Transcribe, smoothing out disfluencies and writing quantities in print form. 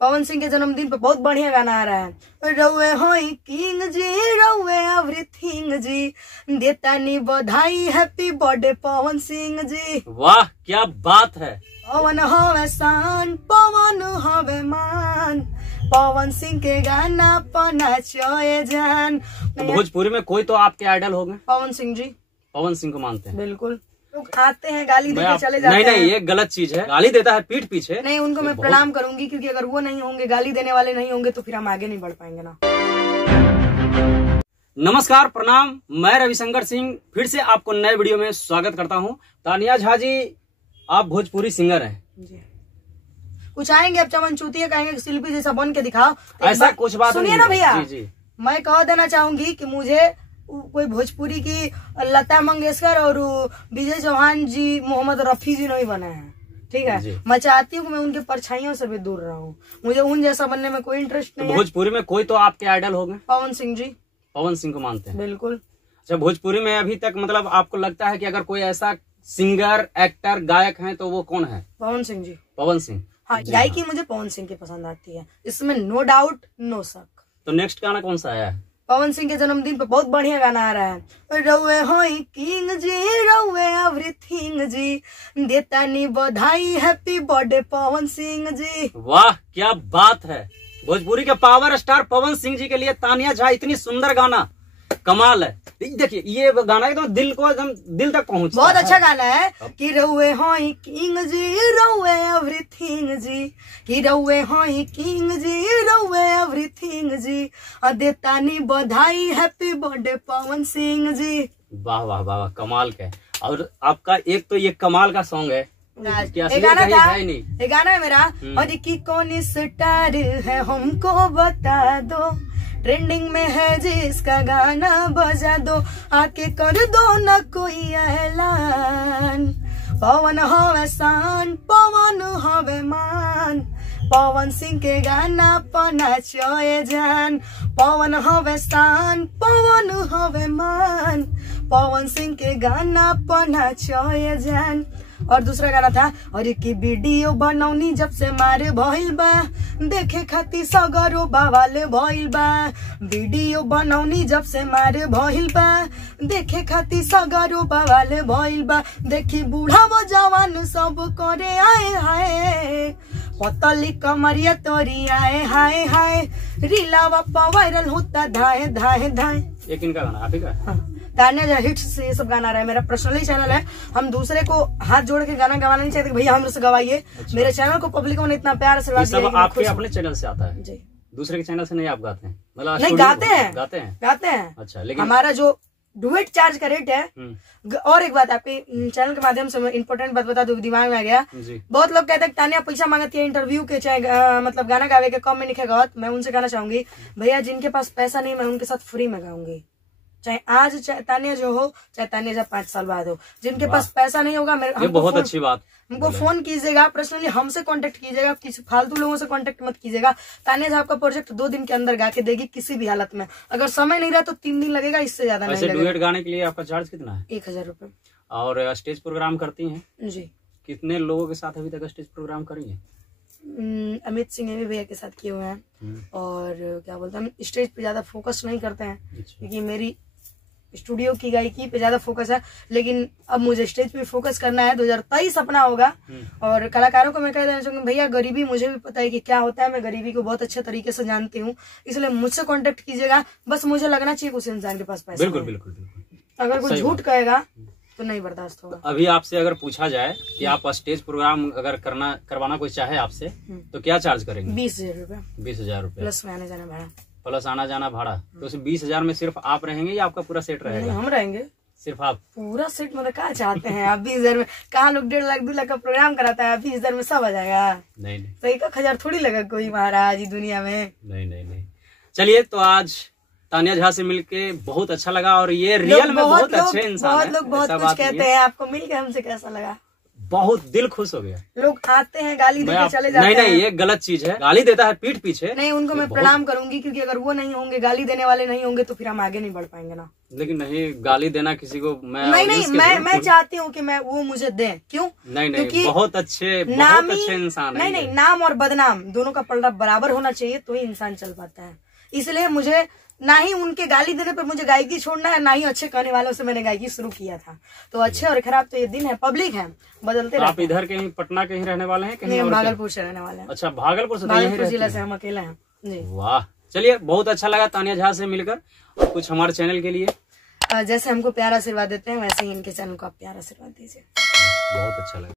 पवन सिंह के जन्मदिन पे बहुत बढ़िया गाना आ रहा है। रउए होई किंग जी, रउए एवरीथिंग जी, देतानी बधाई, हैप्पी बर्थडे पवन सिंह जी। वाह क्या बात है। पवन हवे शान, पवन हवे मान, पवन सिंह के गाना पर नाचोए जान। भोजपुरी में कोई तो आपके आइडल हो गए? पवन सिंह जी। पवन सिंह को मानते हैं? बिल्कुल। लोग आते हैं गाली देके चले जाते हैं। नहीं, ये गलत चीज है। गाली देता है पीठ पीछे। नहीं, उनको मैं प्रणाम करूंगी, क्योंकि अगर वो नहीं होंगे, गाली देने वाले नहीं होंगे, तो फिर हम आगे नहीं बढ़ पाएंगे ना। नमस्कार, प्रणाम। मैं रविशंकर सिंह फिर से आपको नए वीडियो में स्वागत करता हूं। तानिया झा जी, आप भोजपुरी सिंगर हैं जी। कुछ आएंगे अब चमन चूतिया, कहेंगे शिल्पी जैसा बन के दिखाओ, ऐसा कुछ बात सुनिए ना भैया। जी जी। मैं कह देना चाहूंगी कि मुझे कोई भोजपुरी की लता मंगेशकर और विजय चौहान जी, मोहम्मद रफी जी नहीं बने हैं, ठीक है। मैं चाहती हूँ कि मैं उनके परछाइयों से भी दूर रहूं। मुझे उन जैसा बनने में कोई इंटरेस्ट नहीं है। भोजपुरी में कोई तो आपके आइडल हो गए? पवन सिंह जी। पवन सिंह को मानते हैं? बिल्कुल। अच्छा, भोजपुरी में अभी तक मतलब आपको लगता है कि अगर कोई ऐसा सिंगर, एक्टर, गायक है तो वो कौन है? पवन सिंह जी। पवन सिंह। हाँ, गायकी मुझे पवन सिंह की पसंद आती है, इसमें नो डाउट, नो शक। तो नेक्स्ट गाना कौन सा आया है? पवन सिंह के जन्मदिन पे बहुत बढ़िया गाना आ रहा है। रउए होई किंग जी, रउए एवरीथिंग जी, देतानी बधाई, हैप्पी बर्थडे पवन सिंह जी। वाह क्या बात है। भोजपुरी के पावर स्टार पवन सिंह जी के लिए तानिया झा, इतनी सुंदर गाना, कमाल है। देखिए ये गाना एकदम दिल को, एकदम दिल तक पहुंचता है। बहुत अच्छा गाना है कि रउए होई किंग जी, रउए एवरीथिंग जी, कि रउए होई किंग जी, रउए एवरीथिंग जी, देतानी बधाई, हैप्पी बर्थडे पवन सिंह जी। वाह वाह वाह वाह, कमाल का है। और आपका एक तो ये कमाल का सॉन्ग है, ये गाना था, ये गाना है मेरा। और की कौन स्टार है हमको बता दो, ट्रेंडिंग में है जिसका गाना बजा दो, आके कर दो न कोई ऐलान। पवन हवे शान, पवन हवे मान, पवन सिंह के गाना पर नाचोए जान। पवन हवे शान, पवन हवे मान, पवन सिंह के गाना पर नाचोए जान। और दूसरा गाना था, और की वीडियो बनौनी जब से मारे भइल बा, देखे खाती सगरो बावाले भइल बा। वीडियो बनौनी जब से मारे भइल बा, देखे खाती सगरो बावाले भइल बा। देखी बूढ़ा वो जवान सब करे आए हाय, पतली कमरिया तोरी आए हाय हाय, रीलावा पर वायरल होता धाए धाए धाए। एक इनका गाना आप ही का? हाँ, तानिया झा हिट्स से ये सब गाना रहा है। मेरा पर्सनली चैनल है, हम दूसरे को हाथ जोड़ के गाना गवाना नहीं चाहते, भैया हमसे गवाइए। अच्छा। मेरे चैनल को पब्लिकों ने इतना प्यार से आपके अपने चैनल से आता है जी? दूसरे के चैनल से नहीं आप गाते हैं? मतलब नहीं, गाते हैं। अच्छा, लेकिन हमारा जो डुएट चार्ज का रेट है। और एक बात आपके चैनल के माध्यम से मैं इम्पोर्टेंट बात बता दूं, दिमाग में आ गया। बहुत लोग कहते हैं तानिया पैसा मांगती है इंटरव्यू के, चाहे मतलब गाना गावे के, कम में लिखे गावत। मैं उनसे कहना चाहूंगी, भैया जिनके पास पैसा नहीं, मैं उनके साथ फ्री में गाऊंगी, चाहे आज चाहे तानिया जो हो, चाहे तानिया जब 5 साल बाद हो। जिनके पास पैसा नहीं होगा, मेरे बहुत अच्छी बात, हमको फोन कीजिएगा, पर्सनली हमसे कांटेक्ट कीजिएगा, किसी फालतू लोगों से कांटेक्ट मत कीजिएगा। तानिया साहब का प्रोजेक्ट 2 दिन के अंदर गा के देगी, किसी भी हालत में। अगर समय नहीं रहा तो 3 दिन लगेगा, इससे ज्यादा नहीं लगेगा। डुएट गाने के लिए आपका चार्ज कितना है? 1000 रुपए। और स्टेज प्रोग्राम करती हैं जी? कितने लोगों के साथ अभी तक स्टेज प्रोग्राम करी है? अमित सिंह भैया के साथ किए हुए हैं। और क्या बोलते हैं, स्टेज पे ज्यादा फोकस नहीं करते हैं, क्योंकि मेरी स्टूडियो की गायकी पे ज्यादा फोकस है। लेकिन अब मुझे स्टेज पे फोकस करना है, 2023 अपना होगा। और कलाकारों को मैं कह देना चाहूंगी, भैया गरीबी मुझे भी पता है कि क्या होता है, मैं गरीबी को बहुत अच्छे तरीके से जानती हूँ, इसलिए मुझसे कांटेक्ट कीजिएगा। बस मुझे लगना चाहिए उस इंसान के पास पैसा। बिल्कुल बिल्कुल बिल्कुल। अगर कोई झूठ कहेगा तो नहीं बर्दाश्त होगा। अभी आपसे अगर पूछा जाए कि आप स्टेज प्रोग्राम अगर करवाना कोई चाहे आपसे, तो क्या चार्ज करेंगे? 20,000 रुपए। 20,000 रुपए प्लस में आने जाना भाड़ा। प्लस आना जाना भाड़ा। तो उस 20,000 में सिर्फ आप रहेंगे या आपका पूरा सेट रहेगा? हम रहेंगे। सिर्फ आप? पूरा सेट मतलब क्या चाहते हैं आप? 20,000 में कहाँ लोग 1.5 लाख 2 लाख का प्रोग्राम कराता है, 20,000 में सब आ जाएगा? नहीं तो 1,000 थोड़ी लगा कोई महाराज दुनिया में। नहीं। चलिए, तो आज तानिया झा से मिलके बहुत अच्छा लगा, और ये रियल में बहुत अच्छे इंसान बहुत लोग बहुत कुछ कहते हैं। आपको मिलकर हमसे कैसा लगा? बहुत दिल खुश हो गया। लोग आते हैं गाली देके चले जाते हैं। नहीं, ये गलत चीज है, गाली देता है पीठ पीछे। नहीं, उनको मैं प्रणाम करूंगी, क्योंकि अगर वो नहीं होंगे, गाली देने वाले नहीं होंगे, तो फिर हम आगे नहीं बढ़ पाएंगे ना। लेकिन नहीं, गाली देना किसी को नहीं, मैं चाहती हूँ कि मैं वो मुझे दे। क्यों? नहीं, बहुत अच्छे इंसान है। नहीं, नाम और बदनाम दोनों का पलड़ा बराबर होना चाहिए, तो ही इंसान चल पाता है। इसलिए मुझे ना ही उनके गाली देने पर मुझे गायकी छोड़ना है, ना ही अच्छे कहने वालों से मैंने गायकी शुरू किया था। तो अच्छे और खराब तो ये दिन है, पब्लिक है, बदलते रहते हैं। आप इधर के ही पटना के ही रहने वाले हैं? कहीं हम भागलपुर से रहने वाले हैं। अच्छा, भागलपुर से? भागलपुर जिला से हम अकेले हैं जी। वाह, चलिए, बहुत अच्छा लगा तानिया झा से मिलकर। कुछ हमारे चैनल के लिए जैसे हमको प्यार आशीर्वाद देते हैं, वैसे ही इनके चैनल को आप प्यार आशीर्वाद दीजिए। बहुत अच्छा लगा।